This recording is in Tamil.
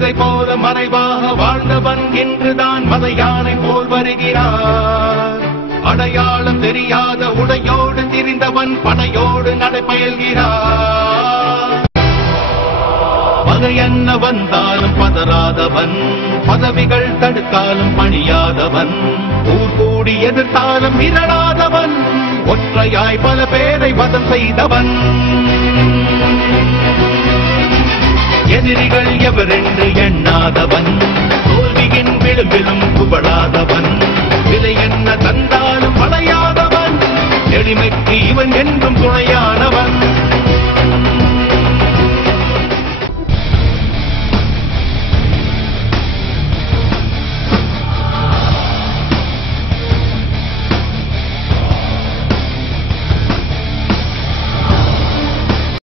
இதை போல மறைவாக வாழ்ந்தவன் இன்றுதான் மத யானை போல் வருகிறார். அடையாளம் தெரியாத உடையோடு திரிந்தவன் படையோடு நடைபயல்கிறார். பகை என்ன வந்தாலும் பதறாதவன், பதவிகள் தடுத்தாலும் பணியாதவன், ஊர் கூடி எதிர்த்தாலும் மிரளாதவன், ஒற்றையாய் பல பேரை வதம் செய்தவன். எதிரிகள் எவரென்று எண்ணாதவன், தோல்வியின் விளிம்பிலும் குபடாதவன், விலை என்ன தந்தாலும் படையாதவன், எளிமைக்கு இவன் என்று